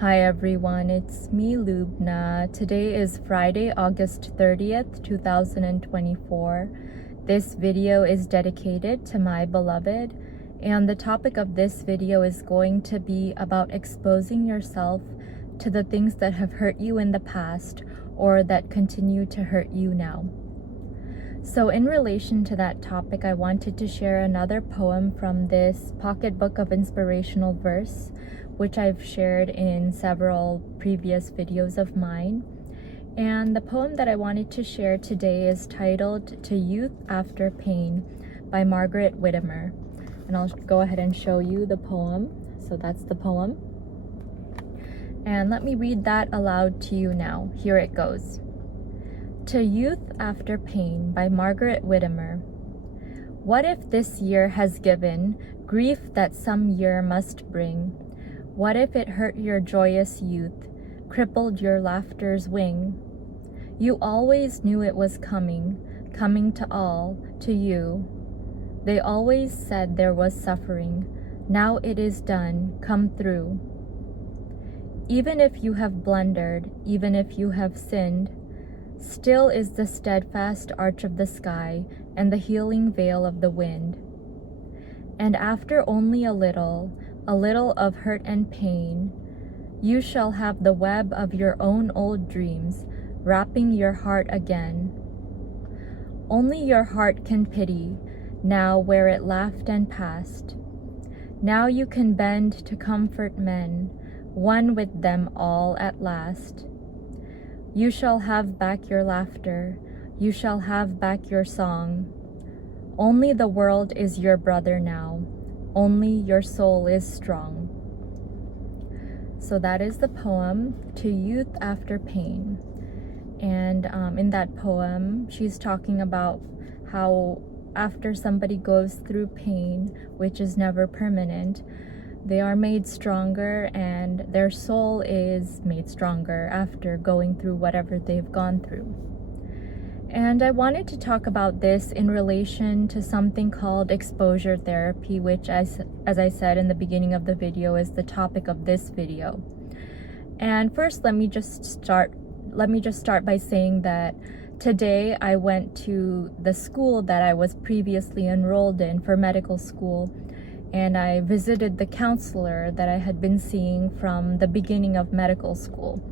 Hi everyone, it's me Lubna. Today is Friday, August 30th, 2024. This video is dedicated to my beloved, and the topic of this video is going to be about exposing yourself to the things that have hurt you in the past or that continue to hurt you now. So in relation to that topic, I wanted to share another poem from this pocketbook of inspirational verse, which I've shared in several previous videos of mine. And the poem that I wanted to share today is titled "To Youth After Pain" by Margaret Widdemer. And I'll go ahead and show you the poem. So that's the poem. And let me read that aloud to you now. Here it goes. To Youth After Pain by Margaret Widdemer. What if this year has given grief that some year must bring? What if it hurt your joyous youth, crippled your laughter's wing? You always knew it was coming to all, to you. They always said there was suffering. Now it is done, come through. Even if you have blundered, even if you have sinned, still is the steadfast arch of the sky and the healing veil of the wind. And after only a little of hurt and pain, you shall have the web of your own old dreams wrapping your heart again. Only your heart can pity now where it laughed and passed. Now you can bend to comfort men, one with them all at last. You shall have back your laughter, you shall have back your song. Only the world is your brother now, only your soul is strong. So that is the poem, To Youth After Pain. And in that poem, she's talking about how after somebody goes through pain, which is never permanent, they are made stronger and their soul is made stronger after going through whatever they've gone through. And I wanted to talk about this in relation to something called exposure therapy, which as I said in the beginning of the video is the topic of this video. And first, let me just start by saying that today I went to the school that I was previously enrolled in for medical school, and I visited the counselor that I had been seeing from the beginning of medical school.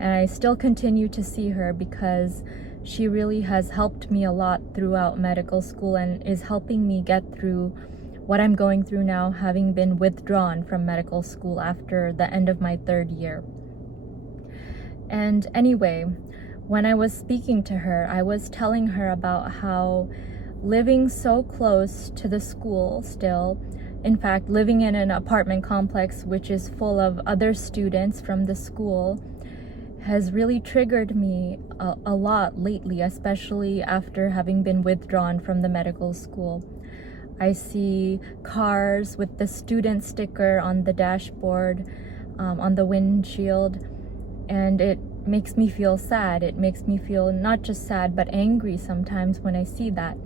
And I still continue to see her because she really has helped me a lot throughout medical school and is helping me get through what I'm going through now, having been withdrawn from medical school after the end of my third year. And anyway, when I was speaking to her, I was telling her about how living so close to the school still, in fact, living in an apartment complex which is full of other students from the school, has really triggered me a lot lately, especially after having been withdrawn from the medical school. I see cars with the student sticker on the dashboard, on the windshield, and it makes me feel sad. It makes me feel not just sad, but angry sometimes when I see that.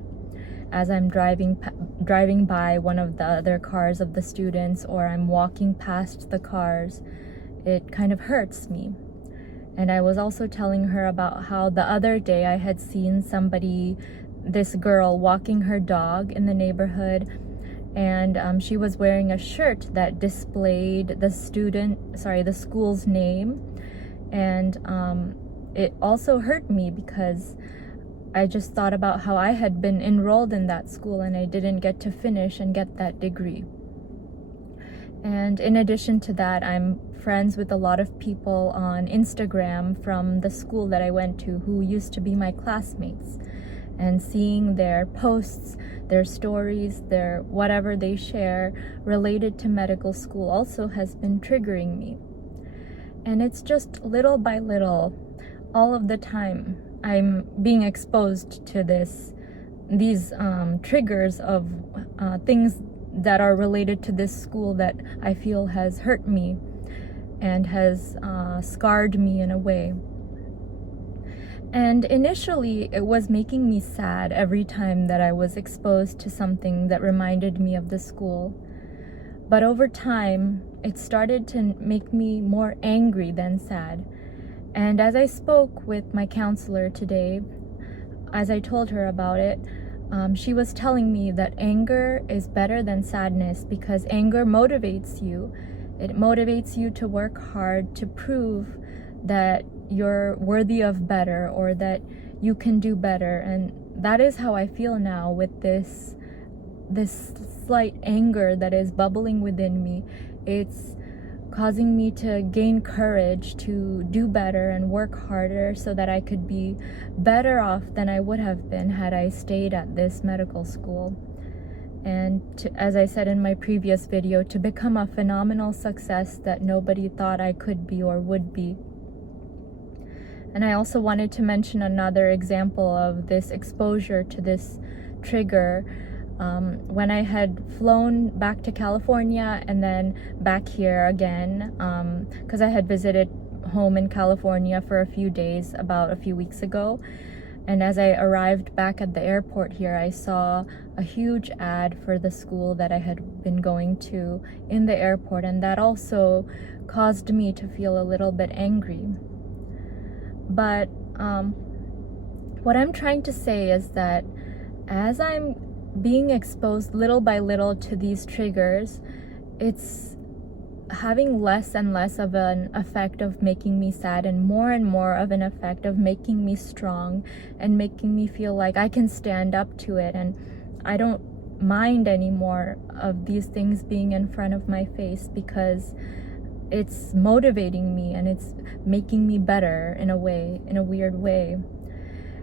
As I'm driving by one of the other cars of the students, or I'm walking past the cars, it kind of hurts me. And I was also telling her about how the other day I had seen this girl walking her dog in the neighborhood, and she was wearing a shirt that displayed the school's name. And it also hurt me because I just thought about how I had been enrolled in that school and I didn't get to finish and get that degree. And in addition to that, I'm friends with a lot of people on Instagram from the school that I went to who used to be my classmates. And seeing their posts, their stories, their whatever they share related to medical school also has been triggering me. And it's just little by little, all of the time, I'm being exposed to these triggers of things that are related to this school that I feel has hurt me and has scarred me in a way. And initially, it was making me sad every time that I was exposed to something that reminded me of the school. But over time, it started to make me more angry than sad. And as I spoke with my counselor today, as I told her about it, she was telling me that anger is better than sadness because anger motivates you. It motivates you to work hard to prove that you're worthy of better or that you can do better. And that is how I feel now with this slight anger that is bubbling within me. It's causing me to gain courage to do better and work harder so that I could be better off than I would have been had I stayed at this medical school. And to, as I said in my previous video, to become a phenomenal success that nobody thought I could be or would be. And I also wanted to mention another example of this exposure to this trigger. When I had flown back to California and then back here again, because I had visited home in California for a few days about a few weeks ago. And as I arrived back at the airport here, I saw a huge ad for the school that I had been going to in the airport, and that also caused me to feel a little bit angry. But what I'm trying to say is that as I'm being exposed little by little to these triggers, it's having less and less of an effect of making me sad and more of an effect of making me strong and making me feel like I can stand up to it, and I don't mind anymore of these things being in front of my face because it's motivating me and it's making me better in a way, in a weird way.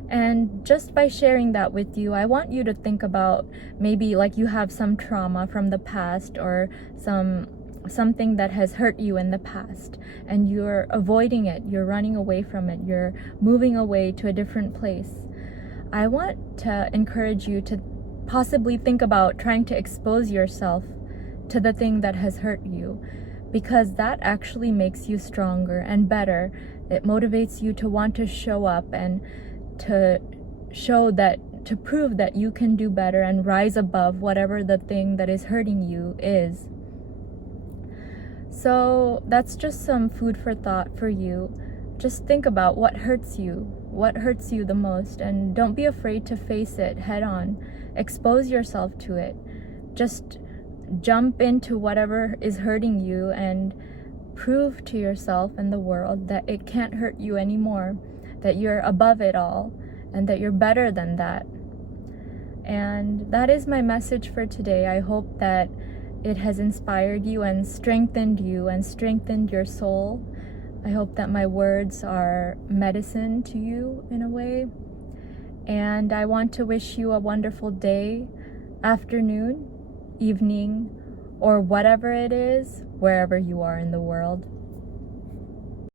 And just by sharing that with you, I want you to think about maybe like you have some trauma from the past or something that has hurt you in the past and you're avoiding it, you're running away from it, you're moving away to a different place. I want to encourage you to possibly think about trying to expose yourself to the thing that has hurt you, because that actually makes you stronger and better. It motivates you to want to show up and to show that, to prove that you can do better and rise above whatever the thing that is hurting you is. So that's just some food for thought for you. Just think about what hurts you the most, and don't be afraid to face it head on. Expose yourself to it. Just jump into whatever is hurting you and prove to yourself and the world that it can't hurt you anymore, that you're above it all, and that you're better than that. And that is my message for today. I hope that it has inspired you and strengthened your soul. I hope that my words are medicine to you in a way. And I want to wish you a wonderful day, afternoon, evening, or whatever it is, wherever you are in the world.